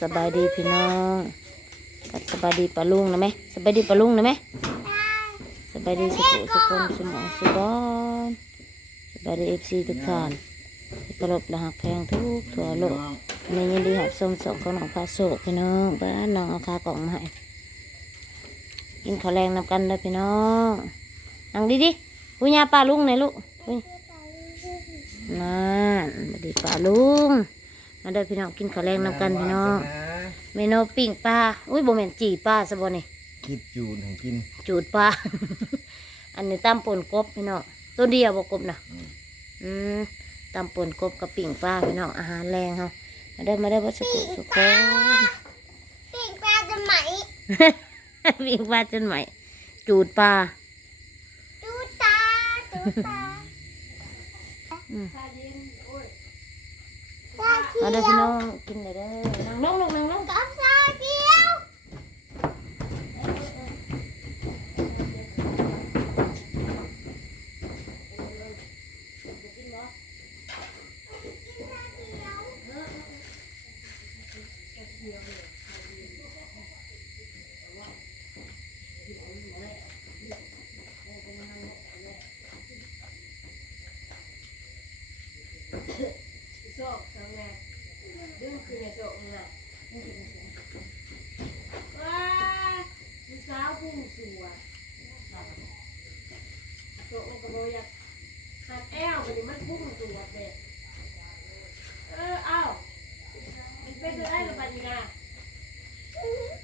สบายดีพี่น้องกับสบายดีปลาลุงนะไหมสบายดีปลาลุงนะไหมสบายดีสุขุสุคนสมองสุบอนสบายดีเอฟซีทุกท่านตลบและหักแพงทุกทั่วโลกในยินดีหับส้มสองของน้องพาโศกพี่น้องบ้านน้องเอาคากล่องมาให้กินข้าวแรงนำกันเลยพี่น้องนั่งดีดิปุญญาปลาลุงไหนลูกปุ้ยนั่นสวัสดีปลาลุง มาเด้อพี่น้องกินข้าวแรงนำกันพี่น้องเมนูปิ้งปลาอุ้ยโบแมนจีปลาซะบ่นี่คิดจูนให้กิน จูดปลา อันนี้ตำป่นกบพี่น้องตัวเดียวบ่กบนะอืมตำป่นกบกับปิ้งปลาพี่น้องอาหารแรงเฮามาเด้อมาเด้อวัสดุสุขคนปิ่งปลาจะไหมปิ้งปลาจนใหม่จูดปลาตูตาตูตาอืมตาเขี มาเด้อพี่น้องกินเลยเด้อนั่งลงลูกนั่งลงกับซาเดียวเดียวกทำไงดึงคือในโซกน่ะว้าลูกสาวพุ่งสวยโซกมันก็บ่อยากหักแอวมันนี่มันพุ่งสวยเด็เออเอ้ามันเป็นอะไรหรือเปล่านี่นะ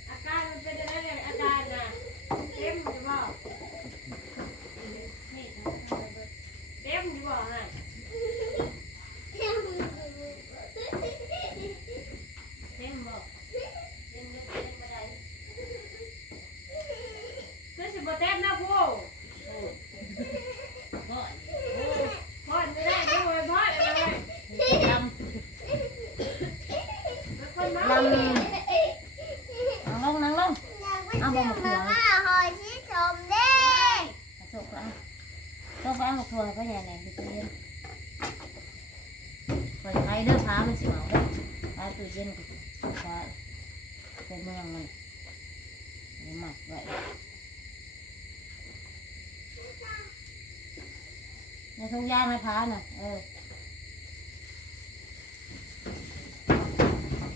อาการมันเป็นอะไรเนี่ยอาการน่ะเต็มอยู่บ่เต็มอยู่บ่ฮะ เต็มบ่เต็มเต็มเต็มบ่ได้คือสิบ่เต็มนะผู้โอ้พ่อพ่อไม่ได้ด้วยพ่ออะไรลำคนเมานั่งลงนั่งลง อยากไปเจอมาม่าหอยชีสมเด้ สุกแล้วสุกแล้วหมกถั่วก็ใหญ่แหน่ดิตู้เย็นปล่อยไฟเด้อฟ้ามันสิเมาเด้อฟ้าตู้เย็นก็ฟ้า เป็นเมืองมันหมักไว้ในทุ่งยางไม้พร้าวน่ะ เออ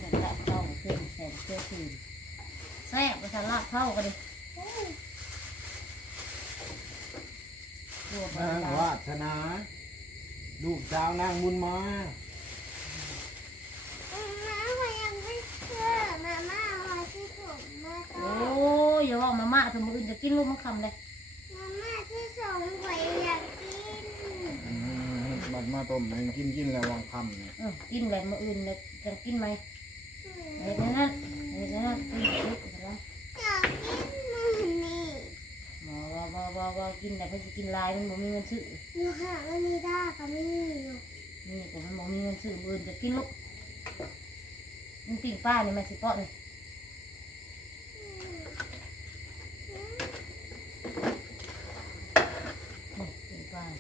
จะแตะเข้าขึ้นแสนเชื่อคืนแซ่บไปทานลาบเข้ากันดิรวบมานวาสนา ลูกสาวนางบุญมาหอยยังไม่เจอมาม่าหอยชีสมมา โอ้ ต่อย อย่าว่ามาม่า สมมติจะกินลูกมะขามเลยมาม่าชีสมหอยอยากกินอืมบัดมาต้มให้กินกินแล้ววางคำเนี่ยเออกินแหละมาอื่นเลยจะกินไหมเห็นนั่นเห็นนั่นกินลูกแล้วอยากกินมือนี่หมอว่าว่าว่าว่ากินแต่เพิ่งจะกินลายมันบ่มีเงินซื้อหนูหาวันนี้ได้กับมี่อยู่นี่ผมมันบอกมีเงินซื้อมืออื่นจะกินลูกมันปิ้งป้านี่มาสิเปาะนี่ นี่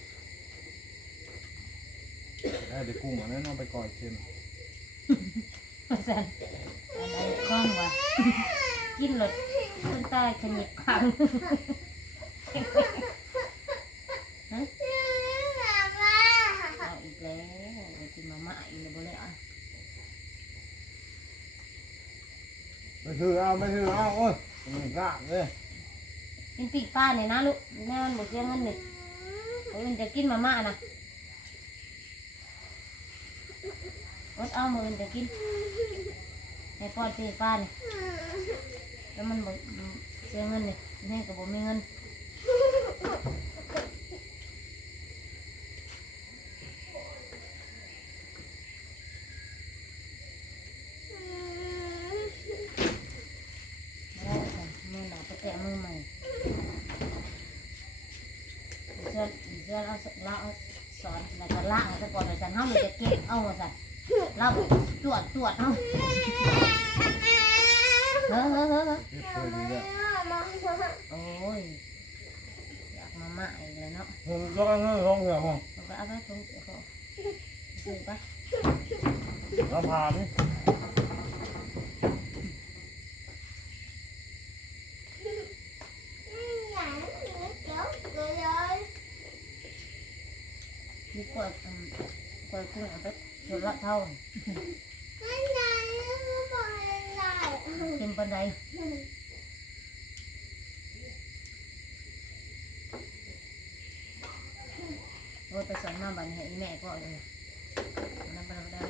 ปิ้งป้าได้เดี๋ยวกุ้งอันนั้นเอาไปก่อยเค็มมาสั่นอะไรคล้องวะกินเลยคนใต้ขยิบขังฮะมาม่าเอาอีกแล้วไปกินมาม่าอีกแล้วบ่เลยอะไปถือเอาไปถือเอาโอ้ยมันกล้าเลยกินปิ้งป้าเนี่ยนะลูกแม่มันหมดเสียเงินนี่มื ออื่นจะกินมาม่านะอดเอามืออื่นจะกินให้ป้อนปิ้งป้านี่แล้วมันบอกเสียเงินนี่แม่กับผมไมีเงินแล้วแต่มือหนาไปแกะมือใหม่เสื้อ เสื้อเราเราเอาสอนแล้วก็ล่างซะก่อนเลยจันเฮาเลยจะเก็บเอาสั่นเราตรวจตรวจเอาเฮ้อเฮ้อเฮ้อเฮ้อเฮ็ดเคยดีแล้วโอ้ยอยากมาม่าอีกแล้วเนาะผมก็เงยร้องเหรอผมเอาไปเอาไปตรงเสียเขาซื้อไปแล้วพานี่เอยกุ้งเอาไปชนละเท่าไม่ได้ไม่บอกอะไรเป็นปันไดโอ้ยไปสอนมาบันให้แม่ก็เลยนั่นไปแล้ว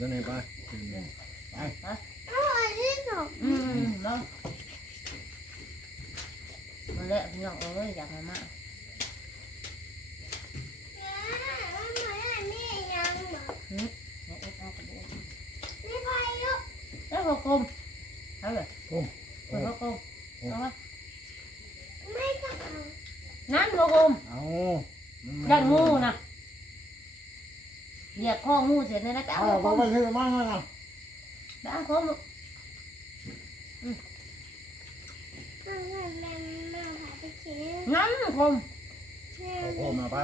มันจะไหนไปไป ไป เอาอันนี้หนู อืมเนาะมาแล้วพี่น้องเอ้ยอยากมามา มันเหมือนอันนี้ยังเหรอ หึเนี่ยเอ็ดเอากระดูก นี่พายุ แล้วก็กลม จเลยนะจ๊ะเอาเอาก็ข้อไปซื้อมาแล้วนะด้านข้อมือเอาเงินแม่มาพา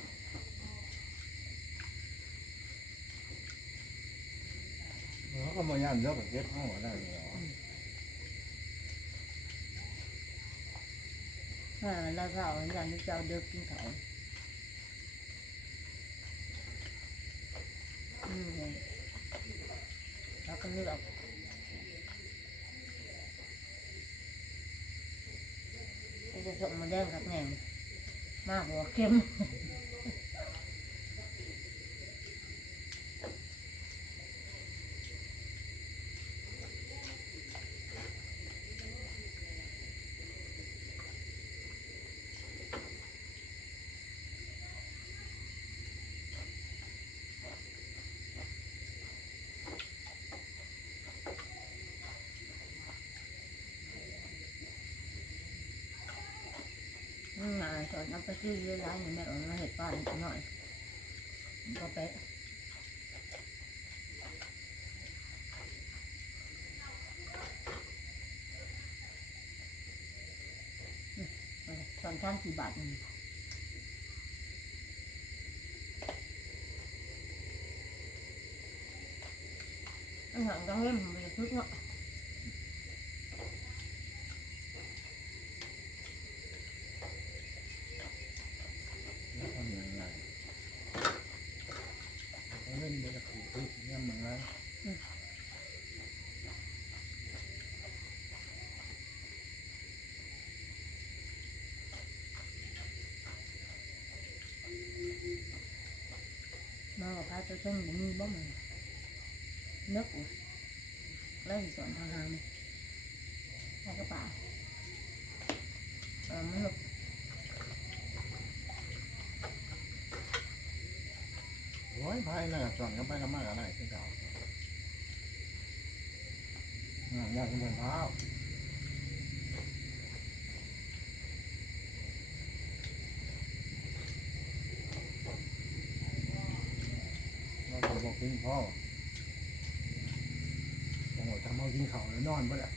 เขาก็มาย่านเยอะกว่าเก็บห้องได้เลยเออแล้วก็เอาอย่างที่เจ้าเดิกกินเขาอืมแล้วก็เลือกไอ้จะส่งมาแดงกับแหน่งมากกว่าเข้ม นี่มาสอนน้ำปลาชื่อเยอะร้ายนี่แม่เอามาเห็ดป้านอีกหน่อยมันก็เป๊ะอืมเอาเลยสอนท่านกี่บาทนี่อันหลังต้องเล่มมันจะทึกเนาะ ทำยังไงเขาเล่นเดี๋ยวจะขู่ที่เนี่ยมันนะ มากับพระเจ้าช่างบ่มีบ่มันนึกแล้วสิสอนทางหางนี่ทางกระป๋าเออมันหลบโอ้ยภายน่ะส่วนกันไปกันมากอะไรที่เก่าอย่ากเป็นเท้า เราก็บอกกินพ่อโอ้โหทำเอากินเข่าแล้วนอนไปแหละ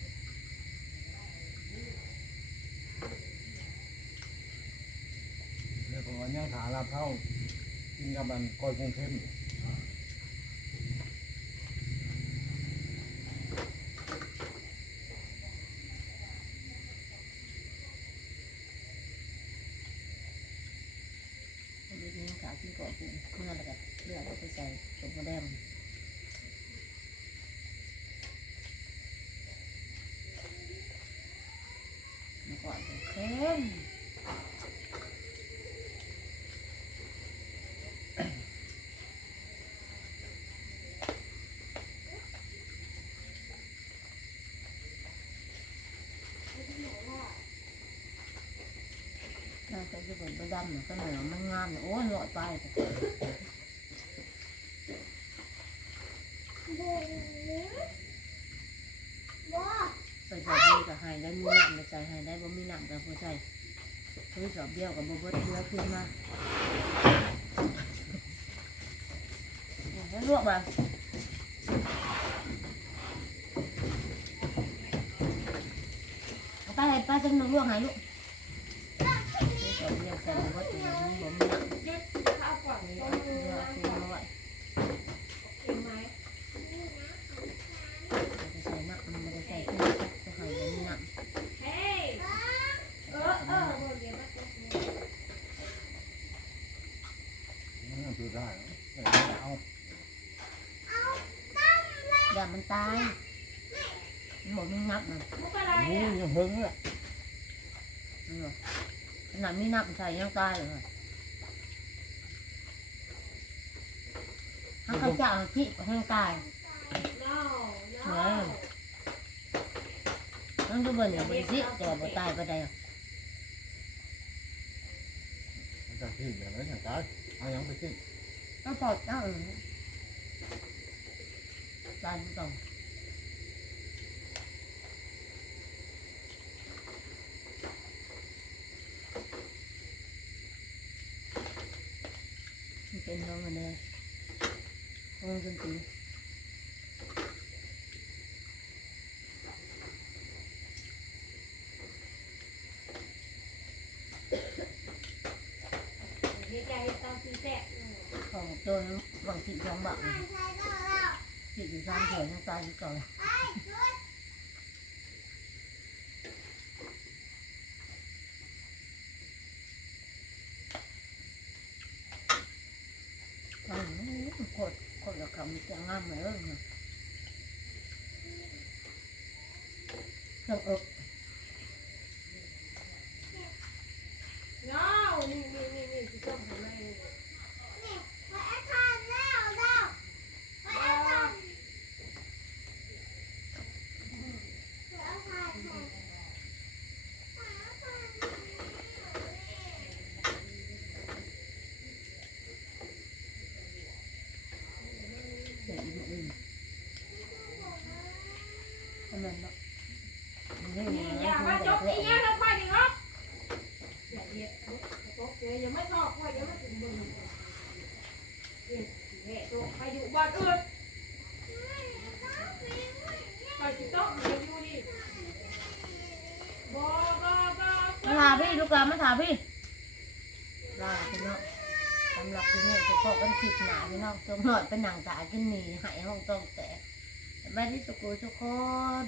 เรียกว่าเนี่ยขาลาบเท่ากินกับมันก้อยกุ้งเค็มเอาไปนี้ขาที่เกาะปุ่มเมื่อแล้วก็เลือดเอาไปใส่ กระแดมมันก่อนเค็มน่าจะจะเป็นประดำเหมือนกันเหนือมันงามโอ้ยลอยไป กับผู้ใส่เฮ้ยสอบเบี้ยวกับบ่เบิดเรือขึ้นมาให้ลวกมาเอาไปให้ป้าจังนึกลวกให้ลูกสอบเบี้ยวใส่บ่เบิดเรือมีบ่มีหนัง ยึดข้าวกล่องนี้ เรือขึ้นมาไว้ เห็นไหม จะใส่หนักมันไม่ได้ใส่ขึ้นจะไฮได้มีหนัง เฮ้ยเออเออเดี๋ยวมาตกเนี่ย มันคือได้เอา อย่ามัน ตายมันบอกมีนักนะมุกอะไรโอ้ยอะยังเพิ่งเลยนี่หรอขนาดมีนักใส่ยังตายเลยค่ะถ้าเขาจะเอาที่ก็ให้ตาย no เอ no อต้องดูเบิ่งอย่างบริสิแต่ว่าบ่ตายไปได้หรอกมันจะทิ้งอย่างไรอย่างไรเอายังไปทิ้งต้องปลอดเจ้าเออตายไม่ต้องมันเป็นน้องมันเลยวงดนตรีเดี๋ยวใจตอ นตีแตะของโจรบางทีสองบาทใช้ได้แล้ว สิบสามเถื่อนยังตายอยู่ก่อนไอ้ชุดตายโคตรโคตรละคำจะงามเลยเออเครื่องอ no นี่นี่นี่นี่ที่ต้มทำไม นี่ไว้อาคารแล้วแล้วไว้อาคารไว้อาคารของไว้อาคาร เดี๋ยวอีกอื่นทำไมเนาะนี่ นี่ นี่ อย่ามาจกอีกอย่างลงไปดิครับอย่าเย็ดตกเลยอย่า มาชอบวาอย่ามาถึงบึงนี่แหละตกไปดูบ้านอื่นไปสิโต๊ะมันอยู่นี่บ่บ่บ่มาถาพี่ลูกหลานมาถาพี่ลาพี่เนาะสำหรับพี่เนี่ยจะพอกันคลิปหนาพี่น้องสมหน่อยเป็นหนังตากินหนีหายห้องต้องแตกไม่ได้สุกุทุกคน